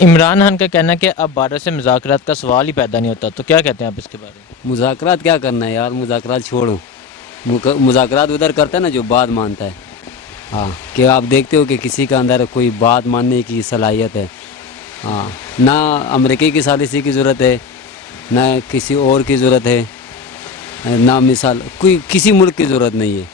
عمران خان کا کہنا ہے کہ اب بارڈر سے مذاکرات کا سوال ہی پیدا نہیں ہوتا، تو کیا کہتے ہیں آپ اس کے بارے میں؟ مذاکرات کیا کرنا ہے یار، مذاکرات چھوڑو. مذاکرات ادھر کرتا ہے نا جو بات مانتا ہے. ہاں، کہ آپ دیکھتے ہو کہ کسی کا اندر کوئی بات ماننے کی صلاحیت ہے. ہاں، نہ امریکہ کی ثالثی کی ضرورت ہے، نہ کسی اور کی ضرورت ہے، نہ مثال کوئی کسی ملک کی ضرورت نہیں ہے.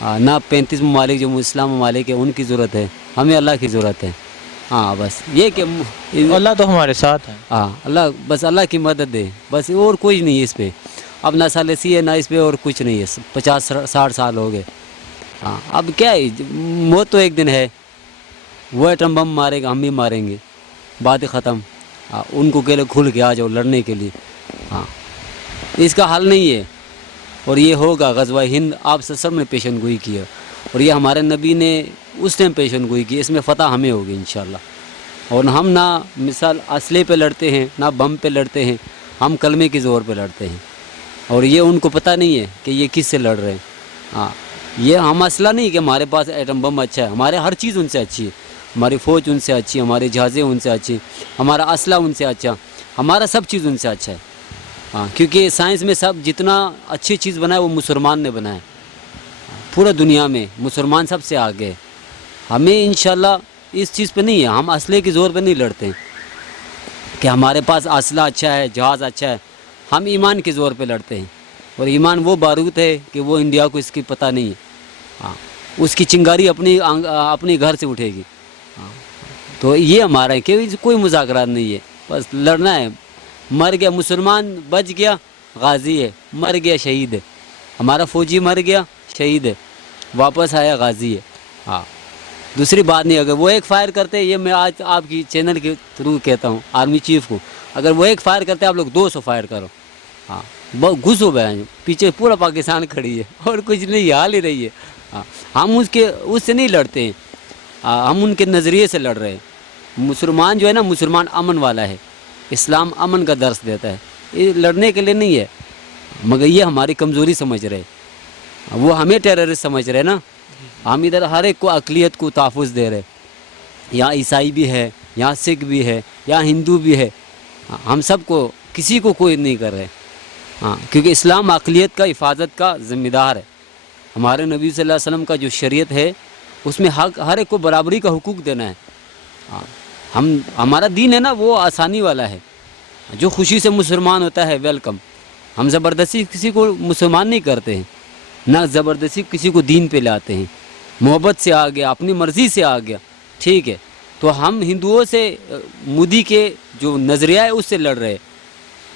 ہاں، نہ 35 ممالک جو اسلام ممالک ہیں ان کی ضرورت ہے، ہمیں اللہ کی ضرورت ہے. ہاں بس یہ کہ اللہ تو ہمارے ساتھ ہے. ہاں اللہ، بس اللہ کی مدد دے بس، اور کوئی نہیں ہے اس پہ. اب نہ ثالثی ہے نہ اس پہ اور کچھ نہیں ہے. 50-60 سال ہو گئے. ہاں اب کیا ہے، موت تو ایک دن ہے. وہ ایٹم بم مارے گا، ہم بھی ماریں گے، بات ختم. ہاں، ان کو کہلے کھل کے آ جاؤ لڑنے کے لیے. ہاں، اس کا حل نہیں ہے. اور یہ ہوگا غزوہ ہند آپ سب نے پیشن گوئی کی ہے، اور یہ ہمارے نبی نے اس ٹائم پیشن گوئی کی. اس میں فتح ہمیں ہوگی انشاءاللہ. اور ہم نہ مثال اسلحے پہ لڑتے ہیں نہ بم پہ لڑتے ہیں، ہم کلمے کے زور پہ لڑتے ہیں. اور یہ ان کو پتہ نہیں ہے کہ یہ کس سے لڑ رہے ہیں. ہاں، یہ ہم مسئلہ نہیں کہ ہمارے پاس ایٹم بم اچھا ہے، ہمارے ہر چیز ان سے اچھی ہے. ہماری فوج ان سے اچھی ہے، ہماری جہازیں ان سے اچھی، ہمارا اسلحہ ان سے اچھا، ہمارا سب چیز ان سے اچھا ہے. ہاں، کیونکہ سائنس میں سب جتنا اچھی چیز بنایا وہ مسلمان نے بنایا. پورا دنیا میں مسلمان سب سے آگے ہے. ہمیں انشاءاللہ اس چیز پہ نہیں ہے، ہم اسلحے کے زور پہ نہیں لڑتے ہیں کہ ہمارے پاس اسلحہ اچھا ہے، جہاز اچھا ہے. ہم ایمان کے زور پہ لڑتے ہیں. اور ایمان وہ بارود ہے کہ وہ انڈیا کو اس کی پتہ نہیں ہے. ہاں، اس کی چنگاری اپنی گھر سے اٹھے گی. ہاں، تو یہ ہمارا ہے کہ کوئی مذاکرات نہیں ہے، بس لڑنا ہے. مر گیا مسلمان بچ گیا غازی ہے، مر گیا شہید ہے. ہمارا فوجی مر گیا شہید ہے، واپس آیا غازی ہے. ہاں، دوسری بات نہیں. اگر وہ ایک فائر کرتے، یہ میں آج آپ کی چینل کے تھرو کہتا ہوں آرمی چیف کو، اگر وہ ایک فائر کرتے آپ لوگ 200 فائر کرو. ہاں، بہت گھسو گئے، پیچھے پورا پاکستان کھڑی ہے اور کچھ نہیں، حال ہی رہی ہے. ہاں، ہم اس سے نہیں لڑتے ہیں، ہم ان کے نظریے سے لڑ رہے ہیں. مسلمان جو ہے نا، مسلمان امن والا ہے، اسلام امن کا درس دیتا ہے. یہ لڑنے کے لیے نہیں ہے، مگر یہ ہماری کمزوری سمجھ رہے. وہ ہمیں ٹیررسٹ سمجھ رہے نا. ہم ادھر ہر ایک کو اقلیت کو تحفظ دے رہے. یہاں عیسائی بھی ہے، یہاں سکھ بھی ہے، یہاں ہندو بھی ہے. ہم سب کو، کسی کو کوئی نہیں کر رہے. ہاں، کیونکہ اسلام اقلیت کا حفاظت کا ذمہ دار ہے. ہمارے نبی صلی اللہ علیہ وسلم کا جو شریعت ہے اس میں حق ہر ایک کو برابری کا حقوق دینا ہے. ہاں، ہمارا دین ہے نا وہ آسانی والا ہے. جو خوشی سے مسلمان ہوتا ہے ویلکم. ہم زبردستی کسی کو مسلمان نہیں کرتے ہیں، نہ زبردستی کسی کو دین پہ لاتے ہیں. محبت سے آ گیا، اپنی مرضی سے آ گیا، ٹھیک ہے. تو ہم ہندوؤں سے مودی کے جو نظریہ ہے اس سے لڑ رہے.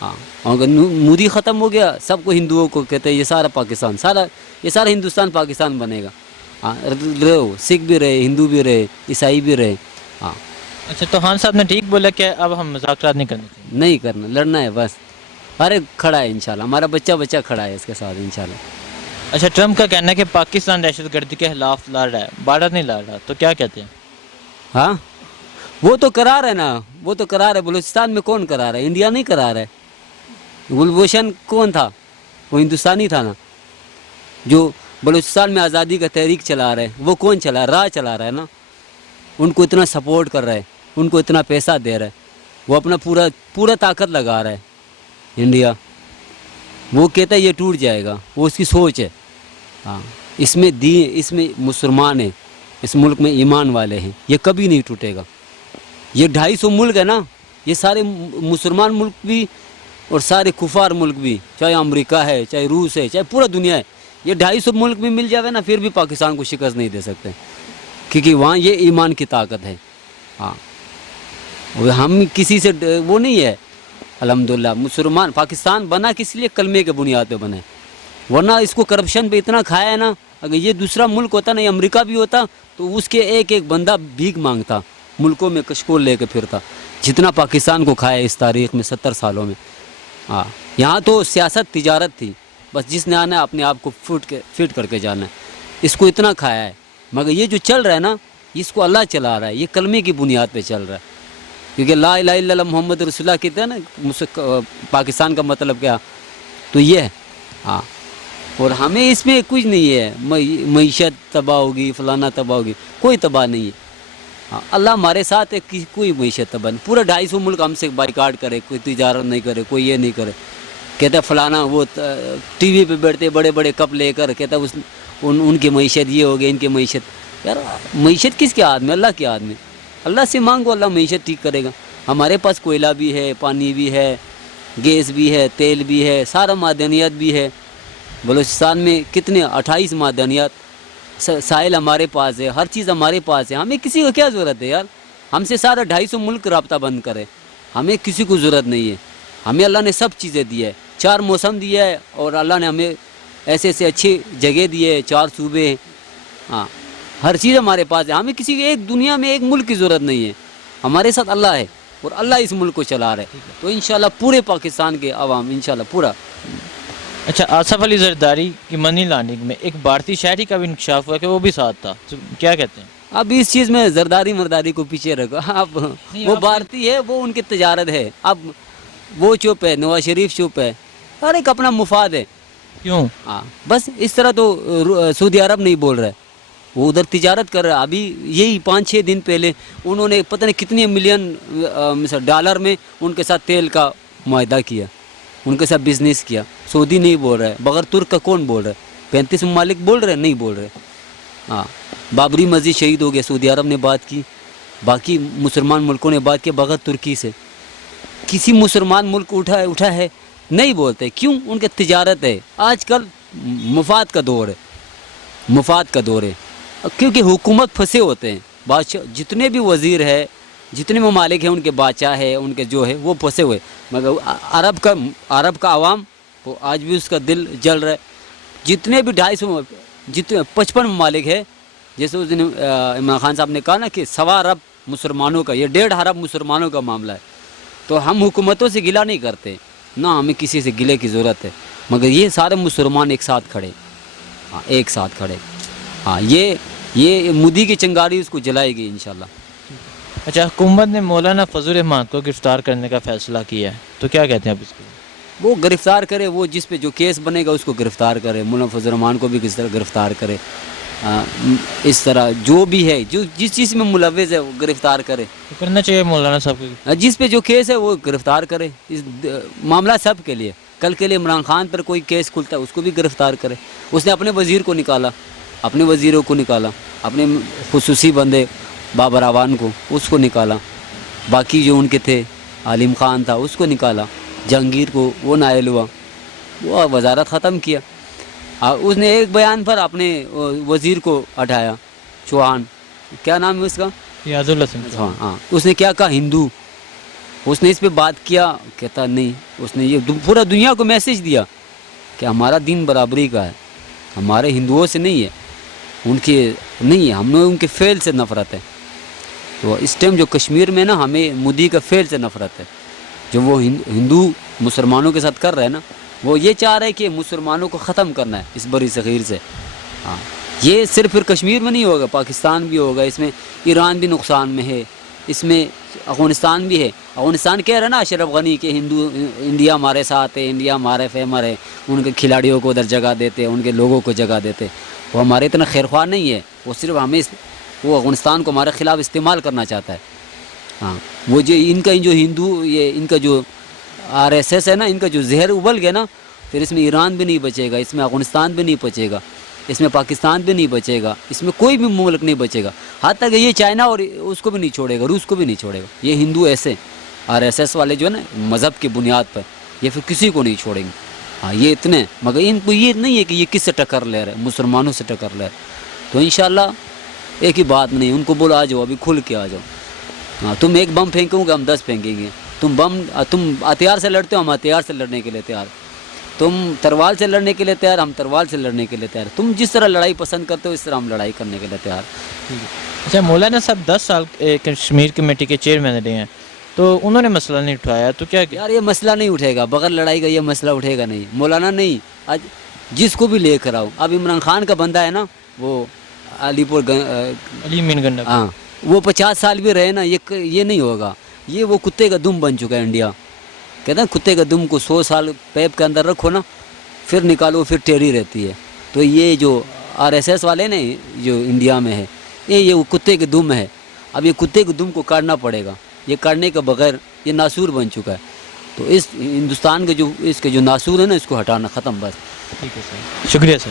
ہاں، اگر مودی ختم ہو گیا سب کو ہندوؤں کو کہتے ہیں یہ سارا پاکستان، یہ سارا ہندوستان پاکستان بنے گا. ہاں، رہو، سکھ بھی رہے، ہندو بھی رہے، عیسائی بھی رہے. ہاں. اچھا، تو خان صاحب نے ٹھیک بولا کہ اب ہم مذاکرات نہیں کرنے چاہیے. نہیں کرنا، لڑنا ہے بس. ہر ایک کھڑا ہے انشاءاللہ، ہمارا بچہ کھڑا ہے اس کے ساتھ انشاءاللہ. اچھا، ٹرمپ کا کہنا ہے کہ پاکستان دہشت گردی کے خلاف لڑ رہا ہے، بھارت نہیں لڑ رہا، تو کیا کہتے ہیں؟ ہاں، وہ تو قرار ہے نا، وہ تو قرار ہے. بلوچستان میں کون قرار ہے؟ انڈیا نہیں قرار ہے. گلبھوشن کون تھا؟ وہ ہندوستانی تھا نا. جو بلوچستان میں آزادی کا تحریک چلا رہے ہیں وہ کون چلا رہا؟ چلا رہا ہے نا. ان کو اتنا سپورٹ کر رہا ہے، ان کو اتنا پیسہ دے رہا ہے، وہ اپنا پورا طاقت لگا رہا ہے. انڈیا وہ کہتا ہے یہ ٹوٹ جائے گا، وہ اس کی سوچ ہے. ہاں، اس میں اس میں مسلمان ہیں، اس ملک میں ایمان والے ہیں، یہ کبھی نہیں ٹوٹے گا. یہ 250 ملک ہے نا، یہ سارے مسلمان ملک بھی اور سارے کفار ملک بھی، چاہے امریکہ ہے، چاہے روس ہے، چاہے پورا دنیا ہے. یہ 250 ملک بھی مل جائے نا پھر بھی پاکستان کو شکست نہیں دے سکتے، کیونکہ وہاں یہ ایمان کی طاقت ہے. ہاں، ہم کسی سے وہ نہیں ہے. الحمدللہ مسلمان پاکستان بنا کس لیے؟ کلمے کے بنیاد پہ بنا ہے. ورنہ اس کو کرپشن پہ اتنا کھایا ہے نا. اگر یہ دوسرا ملک ہوتا نا، یہ امریکہ بھی ہوتا تو اس کے ایک بندہ بھیک مانگتا، ملکوں میں کشکول لے کے پھرتا، جتنا پاکستان کو کھایا اس تاریخ میں 70 سالوں میں. ہاں، یہاں تو سیاست تجارت تھی، بس جس نے آنا ہے اپنے آپ کو فٹ کر کے جانا ہے. اس کو اتنا کھایا ہے. مگر یہ جو چل رہا ہے نا، اس کو اللہ چلا رہا ہے، یہ کلمے کی بنیاد پہ چل رہا ہے. کیونکہ لا الہ الا اللہ محمد رسول اللہ کہتے ہیں نا پاکستان کا مطلب کیا، تو یہ ہے. ہاں، اور ہمیں اس میں کچھ نہیں ہے. معیشت تباہ ہوگی، فلانا تباہ ہوگی، کوئی تباہ نہیں ہے. हाँ, अल्लाह हमारे साथ है कि कोई मीशत बन पूरा 250 मुल्क हमसे बाइकाट करे, कोई तिजारत नहीं करे, कोई ये नहीं करे, कहता फलाना वो टीवी पे बैठते बड़े बड़े कप लेकर कहता उनकी मीशत ये हो गई, इनकी मीशत। यार मीशत किसके हाथ में? अल्लाह के हाथ में। अल्लाह से मांगो, अल्लाह मीशत ठीक करेगा। हमारे पास कोयला भी है, पानी भी है, गैस भी है, तेल भी है, सारा मादनियात भी है। बलूचिस्तान में कितने 28 मादनियात, साहिल हमारे पास है, हर चीज़ हमारे पास है। हमें किसी को क्या ज़रूरत है यार? हमसे सारा 250 मुल्क रब्ता बंद करे, हमें किसी को ज़रूरत नहीं है। हमें अल्लाह ने सब चीज़ें दी है, 4 मौसम दिया है, और अल्लाह ने हमें ऐसे ऐसे अच्छी जगह दी है, 4 सूबे हैं। हाँ, हर चीज़ हमारे पास है। हमें किसी एक दुनिया में एक मुल्क की ज़रूरत नहीं है। हमारे साथ अल्लाह है और अल्लाह इस मुल्क को चला रहा है। तो इंशाल्लाह पूरे पाकिस्तान के अवाम इंशाल्लाह पूरा। अच्छा, आसफ अली जरदारी की मनी लॉन्ड्रिंग में एक भारतीय शहरी का भी इंकशाफ हुआ कि वो भी साथ था, तो क्या कहते हैं? अब इस चीज़ में जरदारी मरदारी को पीछे रखो। अब वो भारतीय है, वो उनकी तजारत है। अब वो चुप है, नवाज शरीफ चुप है, हर एक अपना मुफाद है। क्यों? हाँ, बस इस तरह तो सऊदी अरब नहीं बोल रहा है, वो उधर तिजारत कर रहा है। अभी यही 5-6 दिन पहले उन्होंने पता नहीं कितने मिलियन डॉलर में उनके साथ तेल का मुआहदा किया, उनके साथ बिजनेस किया। सऊदी नहीं बोल रहा है, बगैर तुर्क का कौन बोल रहा है? 35 ममालिक बोल रहे हैं, नहीं बोल रहे। हाँ, बाबरी मस्जिद शहीद हो गया, सऊदी अरब ने बात की, बाकी मुसलमान मुल्कों ने बात की बगैर तुर्की से। किसी मुसलमान मुल्क उठा है नहीं बोलते। क्यों? उनके तिजारत है। आजकल मुफाद का दौर है, मुफाद का दौर है, क्योंकि हुकूमत फंसे होते हैं। बादशाह जितने भी वज़ीर है, जितने ममालिक हैं, उनके बादशाह है, उनके जो है वो फंसे हुए। मगर अरब का आवाम वो आज भी उसका दिल जल रहा है। जितने भी 55 ममालिक है, जैसे उस दिन इमरान खान साहब ने कहा ना कि 1.25 अरब मुसलमानों का, ये 1.5 अरब मुसलमानों का मामला है। तो हम हुकूमतों से गिला नहीं करते ना, हमें किसी से गिले की ज़रूरत है। मगर ये सारे मुसलमान एक साथ खड़े, हाँ एक साथ खड़े। हाँ, ये मोदी की चिंगारी उसको जलाएगी इंशाल्लाह। अच्छा, हुकूमत ने मौलाना फजल रहमान को गिरफ्तार करने का फैसला किया है, तो क्या कहते हैं आप इसको? वो गिरफ्तार करे, वो जिस पे जो केस बनेगा उसको गिरफ्तार करे। मौलाना फजल रहमान को भी किस तरह गिरफ्तार करे। इस तरह जो भी है, जो जिस चीज़ में मुलव्वस है वो गिरफ्तार करे। तो करना चाहिए मौलाना साहब को, जिस पे जो केस है वो गिरफ्तार करे। इस मामला सब के लिए, कल के लिए इमरान खान पर कोई केस खुलता है उसको भी गिरफ्तार करे। उसने अपने वज़ीर को निकाला, अपने वज़ीरों को निकाला, अपने खुसूसी बंदे बाबर आवान को उसको निकाला, बाकी जो उनके थे आलिम खान था उसको निकाला, जहांगीर को वो नायल हुआ, वो वजारत ख़त्म किया। उसने एक बयान पर अपने वज़ीर को हटाया, चौहान, क्या नाम है उसका, याजुल हसन। हाँ हाँ, उसने क्या कहा, हिंदू। उसने इस पे बात किया, कहता नहीं, उसने ये पूरा दुनिया को मैसेज दिया कि हमारा दीन बराबरी का है, हमारे हिंदुओं से नहीं है, उनके नहीं है, हमें उनके फ़ेल से नफ़रत है। तो इस टाइम जो कश्मीर में ना हमें मोदी का फ़ेल से नफ़रत है। जो वो हिंदू मुसलमानों के साथ कर रहे हैं ना, वो ये चाह रहे हैं कि मुसलमानों को ख़त्म करना है इस बड़ी सग़ीर से। हाँ, ये सिर्फ फिर कश्मीर में नहीं होगा, पाकिस्तान भी होगा, इसमें ईरान भी नुकसान में है, इसमें अफ़गानिस्तान भी है। अफ़गानिस्तान कह रहा है ना अशरफ गनी के इंडिया हमारे साथ है, इंडिया हमारे फेमर है, उनके खिलाड़ियों को उधर जगह देते हैं, उनके लोगों को जगह देते। वो हमारे इतना खैरख्वाह नहीं है, वो सिर्फ हमें वो अफ़गानिस्तान को हमारे ख़िलाफ़ इस्तेमाल करना चाहता है। हाँ, वो जो इनका जो हिंदू, ये इनका जो RSS है ना, इनका जो जहर उबल गया ना, फिर इसमें ईरान भी नहीं बचेगा, इसमें अफ़गानिस्तान भी नहीं बचेगा, इसमें पाकिस्तान भी नहीं बचेगा, इसमें कोई भी मुल्क नहीं बचेगा। हाथ तक ये चाइना और उसको भी नहीं छोड़ेगा, रूस को भी नहीं छोड़ेगा। ये हिंदू ऐसे RSS वाले जो है ना मज़हब की बुनियाद पर, ये फिर किसी को नहीं छोड़ेंगे। हाँ, ये इतने, मगर इनको ये नहीं है कि ये किससे टक्कर ले रहे हैं, मुसलमानों से टक्कर ले रहे। तो इंशाल्लाह एक ही बात नहीं, उनको बोलो आ जाओ, अभी खुल के आ जाओ। हाँ, तुम एक बम फेंकोगे, हम 10 फेंकेंगे। तुम हथियार से लड़ते हो, हम हथियार से लड़ने के लिए तैयार। तुम तलवार से लड़ने के लिए तैयार, हम तलवार से लड़ने के लिए तैयार। तुम जिस तरह लड़ाई पसंद करते हो, इस तरह हम लड़ाई करने के लिए तैयार। अच्छा, मौलाना साहब 10 साल कश्मीर कमेटी के चेयरमैन रहे हैं, तो उन्होंने मसला नहीं उठाया, तो क्या यार ये मसला नहीं उठेगा, बगैर लड़ाई का ये मसला उठेगा नहीं। मौलाना नहीं, आज जिसको भी लेकर आओ। अब इमरान खान का बंदा है ना, वो अली मीन गन्ना, हाँ, वो 50 साल भी रहे ना, ये नहीं होगा। ये वो कुत्ते का दुम बन चुका है इंडिया। कहते हैं कुत्ते का दुम को 100 साल पैप के अंदर रखो ना, फिर निकालो, फिर टेढ़ी रहती है। तो ये जो RSS वाले ने जो इंडिया में है, ये वो कुत्ते के दुम है। اب یہ کتے کے دم کو کاٹنا پڑے گا, یہ کاٹنے کے بغیر یہ ناسور بن چکا ہے. تو اس ہندوستان کے جو اس کے جو ناسور ہے نا, اس کو ہٹانا ختم بس. ٹھیک ہے سر, شکریہ سر.